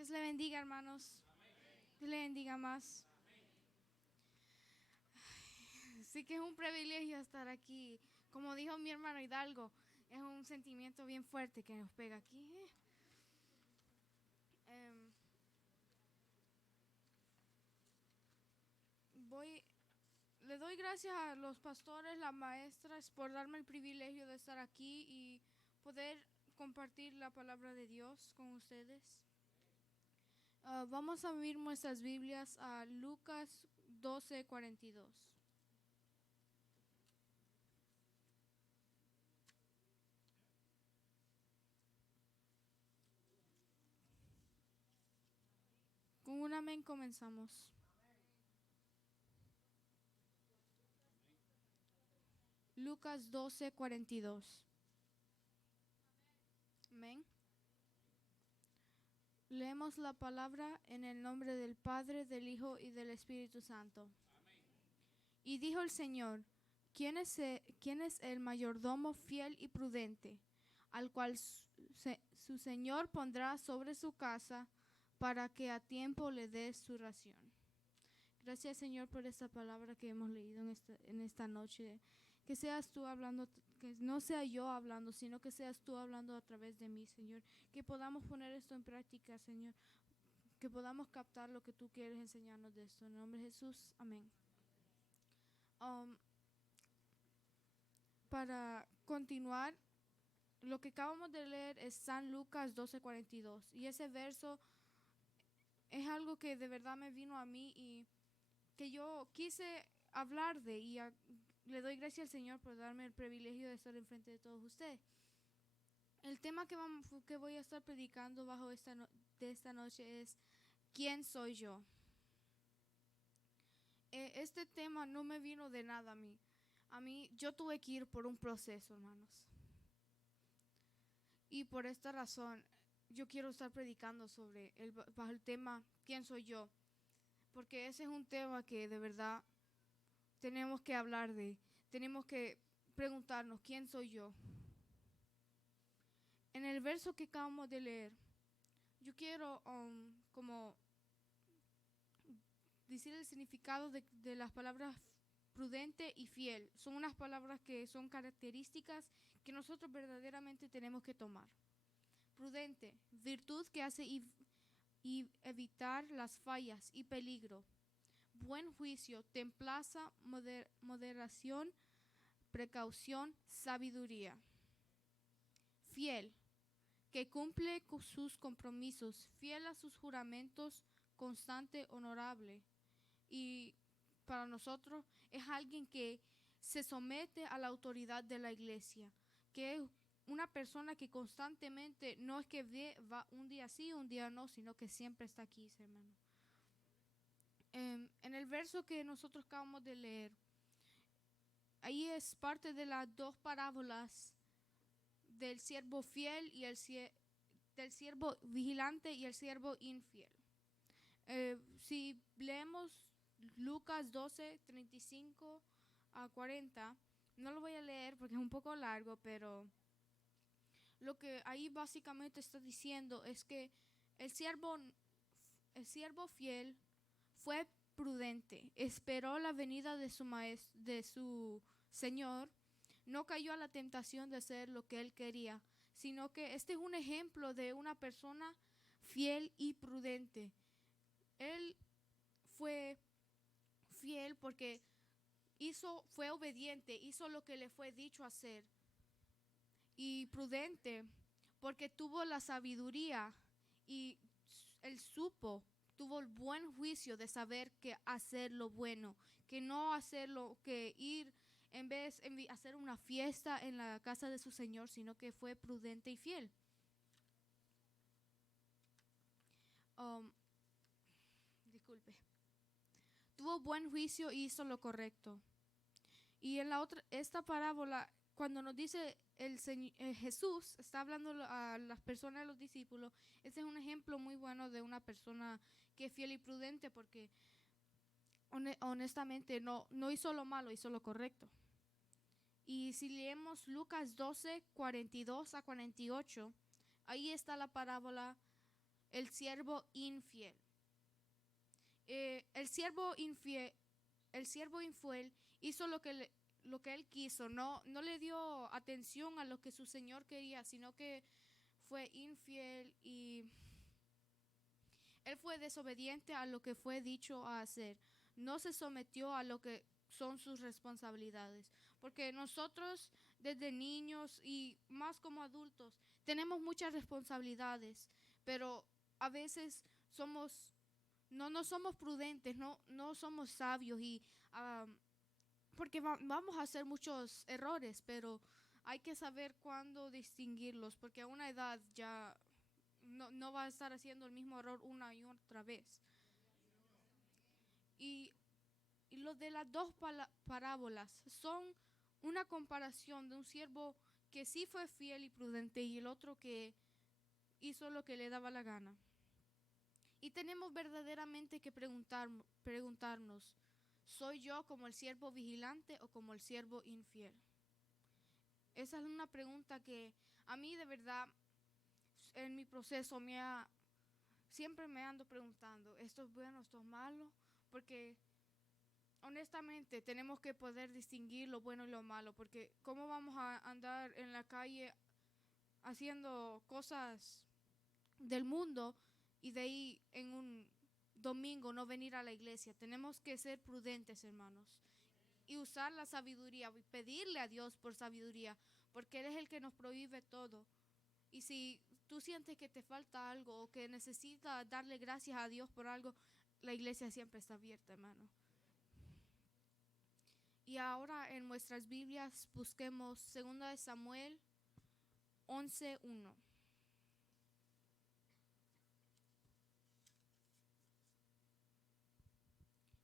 Dios le bendiga, hermanos. Dios le bendiga más. Sí que es un privilegio estar aquí. Como dijo mi hermano Hidalgo, es un sentimiento bien fuerte que nos pega aquí. Le doy gracias a los pastores, las maestras, por darme el privilegio de estar aquí y poder compartir la palabra de Dios con ustedes. Vamos a abrir nuestras Biblias a Lucas 12:42. Con un amén comenzamos. Lucas 12:42. Amén. Leemos la palabra en el nombre del Padre, del Hijo y del Espíritu Santo. Amén. Y dijo el Señor: ¿Quién es el mayordomo fiel y prudente, al cual su Señor pondrá sobre su casa para que a tiempo le dé su ración? Gracias, Señor, por esta palabra que hemos leído en esta noche. Que seas tú hablando, que no sea yo hablando, sino que seas tú hablando a través de mí, Señor. Que podamos poner esto en práctica, Señor. Que podamos captar lo que tú quieres enseñarnos de esto. En el nombre de Jesús, amén. Para continuar, lo que acabamos de leer es San Lucas 12:42. Y ese verso es algo que de verdad me vino a mí y que yo quise hablar de, y le doy gracias al Señor por darme el privilegio de estar enfrente de todos ustedes. El tema que voy a estar predicando bajo esta noche es ¿quién soy yo? Este tema no me vino de nada a mí. Yo tuve que ir por un proceso, hermanos. Y por esta razón, yo quiero estar predicando bajo el tema ¿quién soy yo? Porque ese es un tema que de verdad tenemos que hablar de. Tenemos que preguntarnos ¿quién soy yo? En el verso que acabamos de leer, yo quiero como decir el significado de las palabras prudente y fiel. Son unas palabras que son características que nosotros verdaderamente tenemos que tomar. Prudente, virtud que hace y evitar las fallas y peligro. Buen juicio, templanza, moderación, precaución, sabiduría. Fiel, que cumple con sus compromisos, fiel a sus juramentos, constante, honorable. Y para nosotros es alguien que se somete a la autoridad de la iglesia, que es una persona que constantemente no es que va un día sí, un día no, sino que siempre está aquí, hermano. En el verso que nosotros acabamos de leer, ahí es parte de las dos parábolas del siervo fiel y del siervo vigilante y el siervo infiel. Si leemos Lucas 12:35 a 40, no lo voy a leer porque es un poco largo, pero lo que ahí básicamente está diciendo es que el siervo fiel fue prudente, esperó la venida de su señor, no cayó a la tentación de hacer lo que él quería, sino que este es un ejemplo de una persona fiel y prudente. Él fue fiel porque fue obediente, hizo lo que le fue dicho hacer. Y prudente porque tuvo la sabiduría y tuvo el buen juicio de saber que hacer lo bueno, que no hacerlo, que ir en vez de hacer una fiesta en la casa de su Señor, sino que fue prudente y fiel. Disculpe. Tuvo buen juicio y hizo lo correcto. Y en esta parábola, cuando nos dice Jesús está hablando a las personas, a los discípulos, este es un ejemplo muy bueno de una persona que es fiel y prudente porque honestamente no hizo lo malo, hizo lo correcto. Y si leemos Lucas 12:42 a 48, ahí está la parábola el siervo infiel. El siervo infiel, hizo lo que él quiso, no le dio atención a lo que su señor quería, sino que fue infiel y él fue desobediente a lo que fue dicho a hacer. No se sometió a lo que son sus responsabilidades. Porque nosotros desde niños y más como adultos tenemos muchas responsabilidades, pero a veces no somos prudentes, no somos sabios y porque vamos a hacer muchos errores, pero hay que saber cuándo distinguirlos, porque a una edad ya no va a estar haciendo el mismo error una y otra vez. Y, y lo de las dos parábolas son una comparación de un siervo que sí fue fiel y prudente y el otro que hizo lo que le daba la gana. Y tenemos verdaderamente que preguntarnos, ¿soy yo como el siervo vigilante o como el siervo infiel? Esa es una pregunta que a mí de verdad en mi proceso siempre me ando preguntando, ¿esto es bueno, esto es malo? Porque honestamente tenemos que poder distinguir lo bueno y lo malo, porque ¿cómo vamos a andar en la calle haciendo cosas del mundo y de ahí en un domingo no venir a la iglesia? Tenemos que ser prudentes, hermanos, y usar la sabiduría y pedirle a Dios por sabiduría, porque Él es el que nos prohíbe todo. Y si tú sientes que te falta algo o que necesitas darle gracias a Dios por algo, la iglesia siempre está abierta, hermano. Y ahora en nuestras Biblias busquemos 2 Samuel 11:1.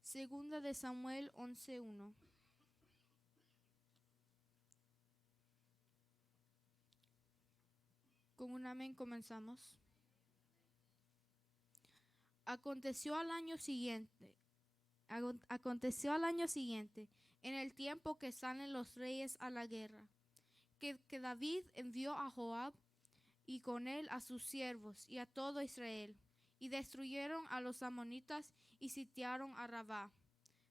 Segunda de Samuel 11:1. Con un amén comenzamos. Aconteció al año siguiente, en el tiempo que salen los reyes a la guerra, que David envió a Joab y con él a sus siervos y a todo Israel, y destruyeron a los amonitas y sitiaron a Rabá.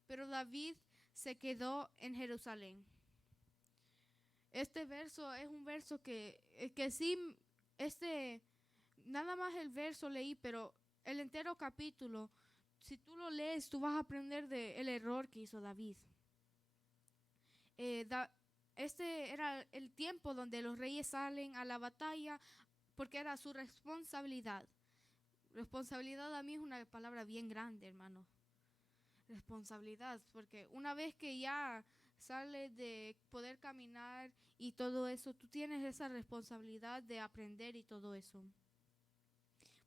Pero David se quedó en Jerusalén. Este verso es un verso que sí, nada más el verso leí, pero el entero capítulo, si tú lo lees, tú vas a aprender del error que hizo David. Este era el tiempo donde los reyes salen a la batalla porque era su responsabilidad. Responsabilidad a mí es una palabra bien grande, hermano. Responsabilidad, porque una vez que ya sales de poder caminar y todo eso, tú tienes esa responsabilidad de aprender y todo eso.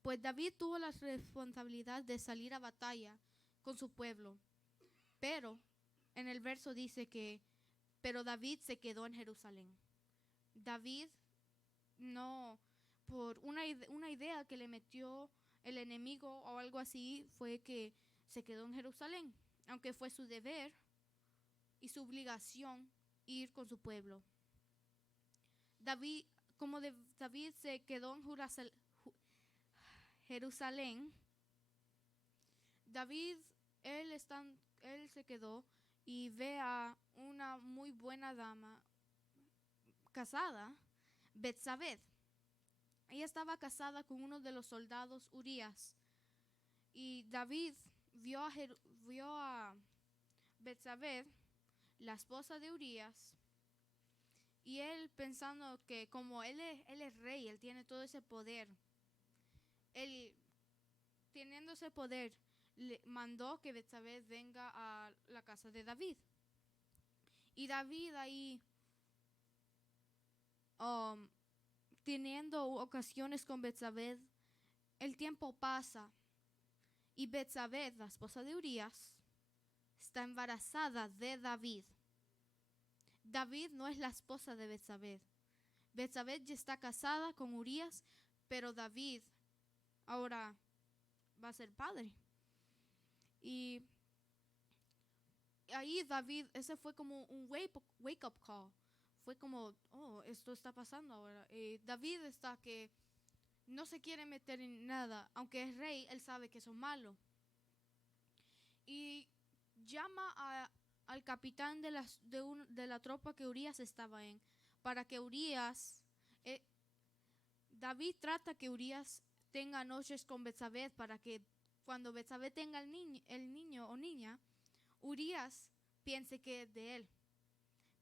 Pues David tuvo la responsabilidad de salir a batalla con su pueblo, pero en el verso dice que, pero David se quedó en Jerusalén. David no, por una idea que le metió el enemigo o algo así, fue que se quedó en Jerusalén, aunque fue su deber y su obligación ir con su pueblo. David se quedó en Jerusalén, David, él se quedó y ve a una muy buena dama casada, Betsabé. Ella estaba casada con uno de los soldados Urías. Y David vio a Betsabé, la esposa de Urías, y él pensando que como él es rey, él tiene todo ese poder, él teniendo ese poder, le mandó que Betsabé venga a la casa de David. Y David ahí, teniendo ocasiones con Betsabé, el tiempo pasa y Betsabé, la esposa de Urías, está embarazada de David. David no es la esposa de Betsabé. Betsabé ya está casada con Urías, pero David ahora va a ser padre. Y ahí David, ese fue como un wake up call. Fue como, oh, esto está pasando ahora. David está que no se quiere meter en nada. Aunque es rey, él sabe que eso es malo. Y llama al capitán de la tropa que Urías estaba en, para que Urías, David trata que Urías tenga noches con Betsabé, para que cuando Betsabé tenga el niño o niña, Urías piense que es de él,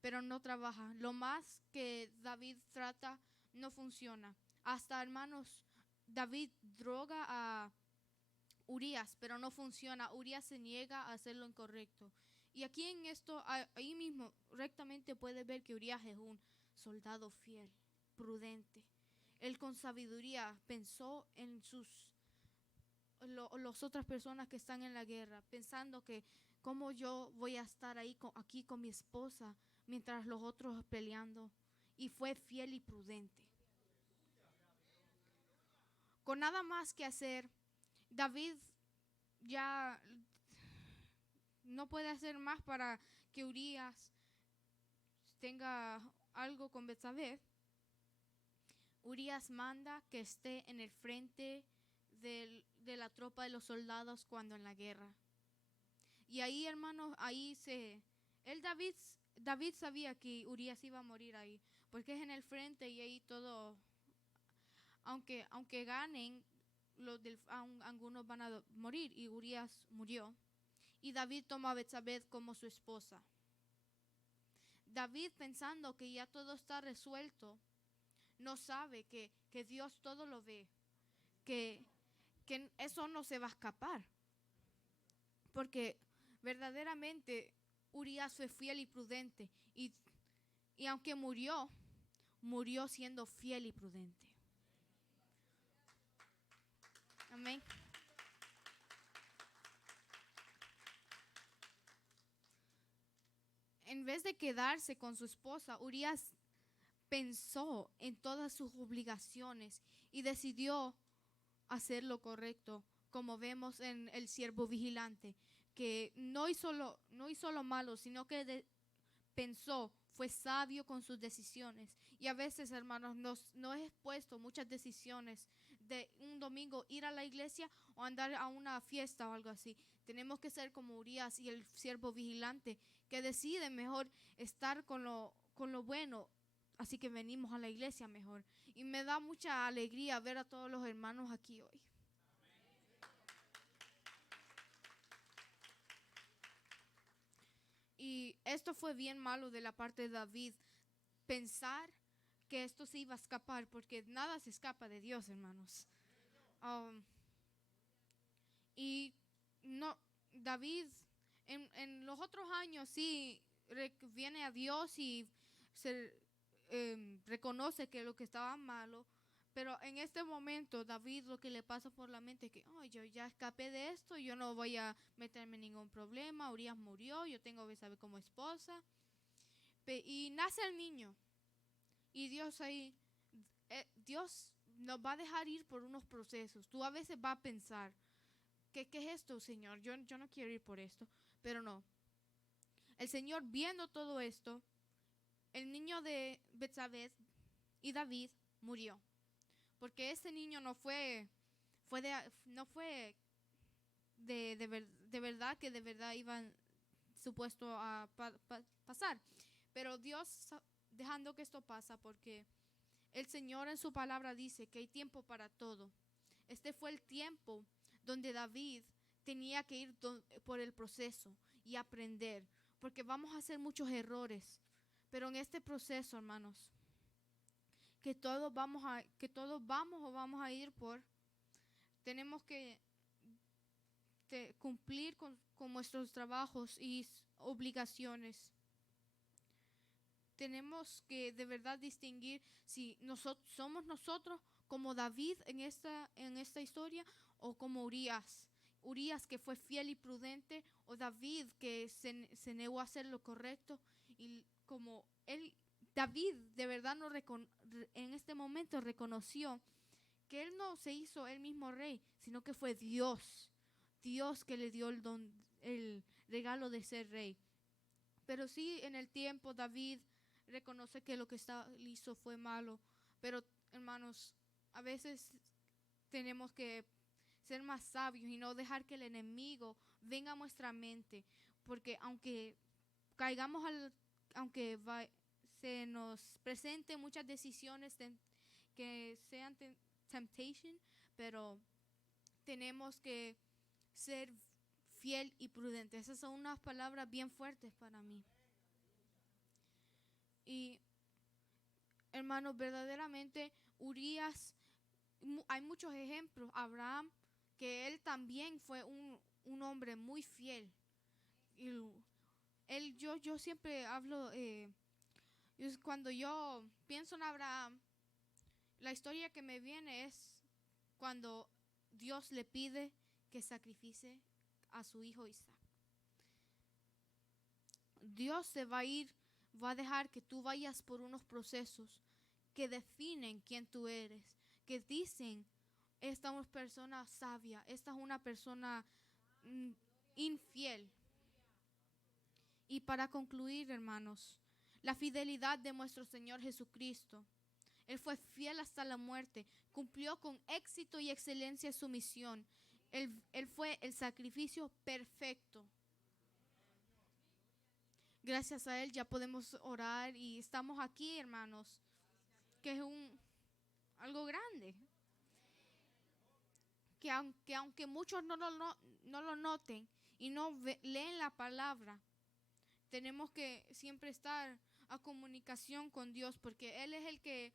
pero no trabaja. Lo más que David trata no funciona. Hasta, hermanos, David droga a Urías, pero no funciona. Urías se niega a hacer lo incorrecto. Y aquí en esto, ahí mismo, rectamente puede ver que Urías es un soldado fiel, prudente. Él con sabiduría pensó en las otras personas que están en la guerra, pensando que cómo yo voy a estar aquí con mi esposa mientras los otros peleando. Y fue fiel y prudente. Con nada más que hacer, David ya no puede hacer más para que Urías tenga algo con Betsabé. Urías manda que esté en el frente de la tropa de los soldados cuando en la guerra. Y ahí, hermanos, David sabía que Urías iba a morir ahí, porque es en el frente y ahí todo, aunque ganen, algunos van a morir, y Urías murió. Y David tomó a Betsabé como su esposa. David, pensando que ya todo está resuelto, no sabe que Dios todo lo ve, que eso no se va a escapar, porque verdaderamente Urías fue fiel y prudente, y aunque murió siendo fiel y prudente. Amén. En vez de quedarse con su esposa, Urías pensó en todas sus obligaciones y decidió hacer lo correcto, como vemos en el siervo vigilante, que no hizo lo malo, sino que pensó, fue sabio con sus decisiones. Y a veces, hermanos, nos es expuesto muchas decisiones de un domingo ir a la iglesia o andar a una fiesta o algo así. Tenemos que ser como Urías y el siervo vigilante, que decide mejor estar con lo bueno. Así que venimos a la iglesia mejor. Y me da mucha alegría ver a todos los hermanos aquí hoy. Y esto fue bien malo de la parte de David, pensar que esto se iba a escapar, porque nada se escapa de Dios, hermanos. Y no, David en los otros años sí viene a Dios y se reconoce que lo que estaba malo, pero en este momento David lo que le pasa por la mente es que yo ya escapé de esto, yo no voy a meterme en ningún problema. Urías murió, yo tengo a Betsabé como esposa, y nace el niño, y Dios nos va a dejar ir por unos procesos. Tú a veces vas a pensar, ¿qué es esto, Señor? Yo no quiero ir por esto, pero no. El Señor, viendo todo esto, el niño de Betsabé y David murió, porque ese niño no fue de verdad que de verdad iban supuesto a pasar, pero Dios dejando que esto pasa, porque el Señor en su palabra dice que hay tiempo para todo. Este fue el tiempo donde David tenía que ir por el proceso y aprender, porque vamos a hacer muchos errores, pero en este proceso, hermanos, que todos vamos o vamos a ir por, tenemos que cumplir con nuestros trabajos y obligaciones. Tenemos que de verdad distinguir si somos nosotros como David en esta historia, o como Urías que fue fiel y prudente, o David que se negó a hacer lo correcto. Y como David de verdad en este momento reconoció que él no se hizo él mismo rey, sino que fue Dios que le dio el regalo de ser rey. Pero sí, en el tiempo David reconoce que lo que hizo fue malo. Pero, hermanos, a veces tenemos que ser más sabios y no dejar que el enemigo venga a nuestra mente, porque aunque caigamos se nos presente muchas decisiones que sean temptation, pero tenemos que ser fiel y prudente. Esas son unas palabras bien fuertes para mí. Y hermanos, verdaderamente Urias, hay muchos ejemplos. Abraham, que él también fue un hombre muy fiel. Y yo siempre hablo, cuando yo pienso en Abraham, la historia que me viene es cuando Dios le pide que sacrifique a su hijo Isaac. Dios se va a dejar que tú vayas por unos procesos que definen quién tú eres, que dicen, esta es una persona sabia, esta es una persona infiel. Y para concluir, hermanos, la fidelidad de nuestro Señor Jesucristo. Él fue fiel hasta la muerte, cumplió con éxito y excelencia su misión. Él fue el sacrificio perfecto. Gracias a Él ya podemos orar y estamos aquí, hermanos, que es algo grande. Que aunque muchos no lo noten y no leen la palabra, tenemos que siempre estar a comunicación con Dios, porque Él es el que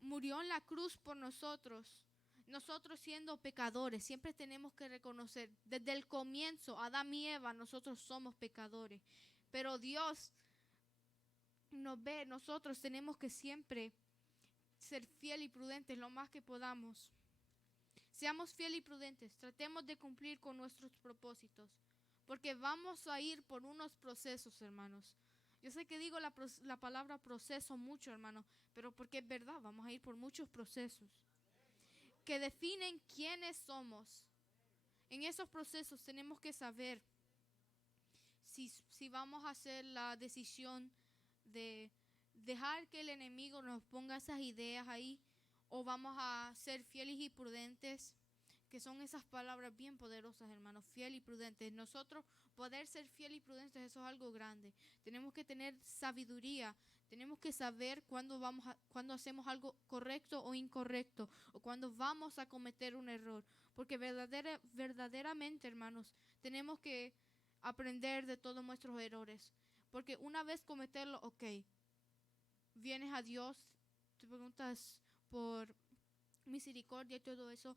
murió en la cruz por nosotros. Nosotros siendo pecadores, siempre tenemos que reconocer, desde el comienzo, Adán y Eva, nosotros somos pecadores. Pero Dios nos ve, nosotros tenemos que siempre ser fieles y prudentes lo más que podamos. Seamos fieles y prudentes, tratemos de cumplir con nuestros propósitos, porque vamos a ir por unos procesos, hermanos. Yo sé que digo la palabra proceso mucho, hermano, pero porque es verdad, vamos a ir por muchos procesos que definen quiénes somos. En esos procesos tenemos que saber si vamos a hacer la decisión de dejar que el enemigo nos ponga esas ideas ahí, o vamos a ser fieles y prudentes, que son esas palabras bien poderosas, hermanos, fiel y prudentes. Nosotros poder ser fiel y prudentes, eso es algo grande. Tenemos que tener sabiduría, tenemos que saber cuándo hacemos algo correcto o incorrecto, o cuándo vamos a cometer un error, porque verdaderamente, hermanos, tenemos que aprender de todos nuestros errores, porque una vez cometerlo, ok, vienes a Dios, te preguntas por misericordia y todo eso,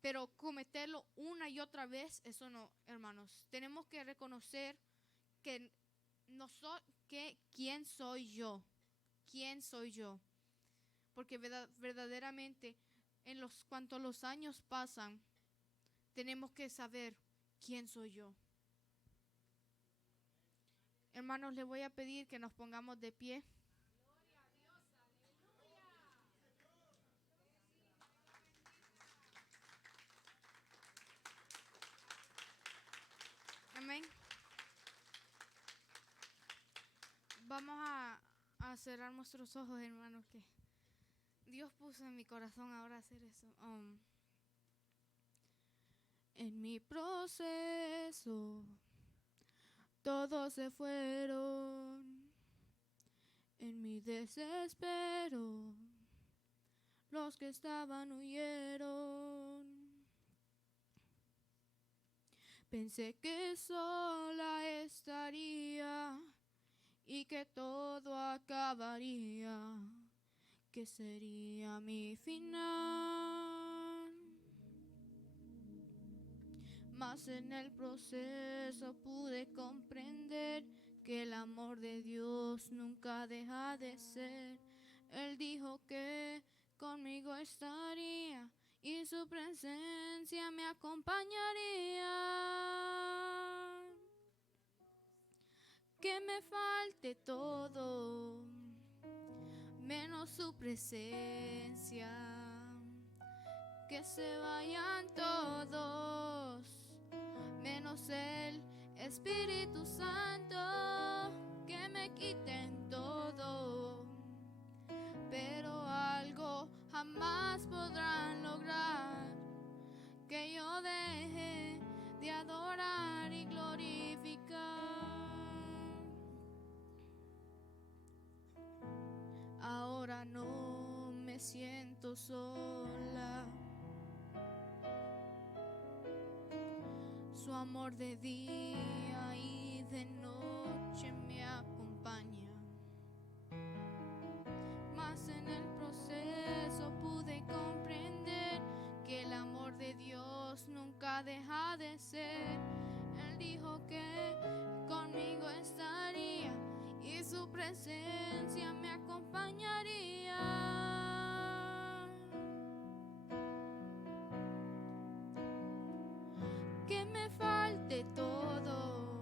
pero cometerlo una y otra vez, eso no, hermanos. Tenemos que reconocer que quién soy yo, porque verdaderamente cuanto los años pasan, tenemos que saber quién soy yo. Hermanos, les voy a pedir que nos pongamos de pie. Amén. Vamos a cerrar nuestros ojos, hermanos, que Dios puso en mi corazón ahora hacer eso. En mi proceso todos se fueron, en mi desespero los que estaban huyeron. Pensé que sola estaría y que todo acabaría, que sería mi final. Mas en el proceso pude comprender que el amor de Dios nunca deja de ser. Él dijo que conmigo estaría y su presencia me acompañaría. Que me falte todo, menos su presencia. Que se vayan todos, menos el Espíritu Santo. Que me quiten todo, pero algo jamás podrán lograr. me siento sola. Su amor de día y de noche me acompaña. Mas en el proceso pude comprender que el amor de Dios nunca deja de ser. Él dijo que conmigo estaría y su presencia me acompañaría. Que me falte todo,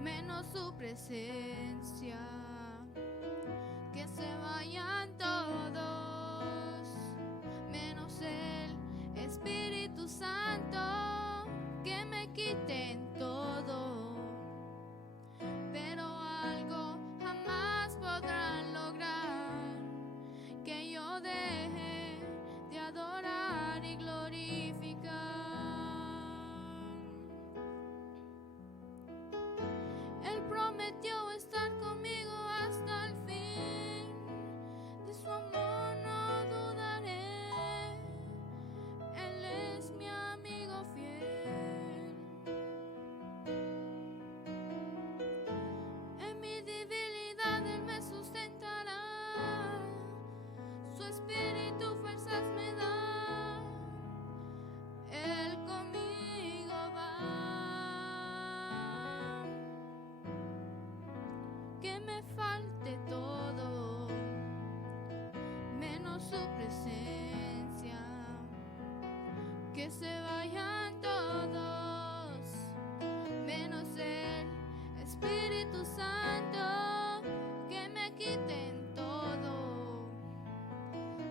menos su presencia. Que se vayan todos, menos el Espíritu Santo. Que me quiten todo, pero algo jamás podrán lograr: que yo deje de adorar y glorificar. Él prometió estar conmigo hasta el fin, de su amor no dudaré. Él es mi amigo fiel. En mi debilidad Él me sustentará, su espíritu fuerzas me da. Él conmigo va. Que me falte todo, menos su presencia. Que se vayan todos, menos el Espíritu Santo. Que me quiten todo,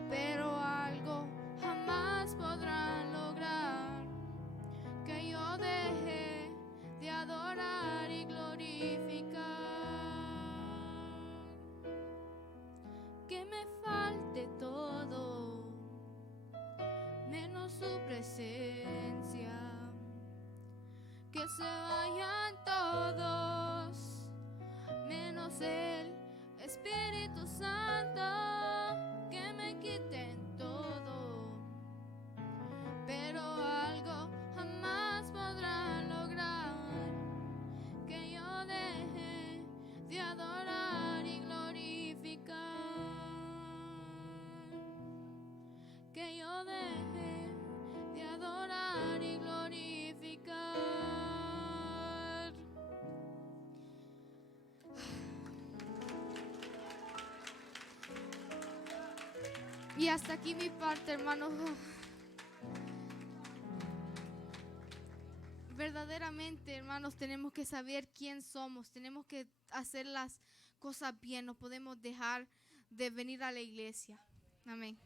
pero algo jamás podrán lograr: que yo deje de adorar y glorificar. Que me falte todo, menos su presencia. Que se vayan todos, menos el Espíritu Santo. Que me quiten todo, pero algo jamás podrán lograr: que yo deje de adorar y glorificar. Que yo deje de adorar y glorificar. Y hasta aquí mi parte, hermanos. Verdaderamente, hermanos, tenemos que saber quién somos. Tenemos que hacer las cosas bien. No podemos dejar de venir a la iglesia. Amén.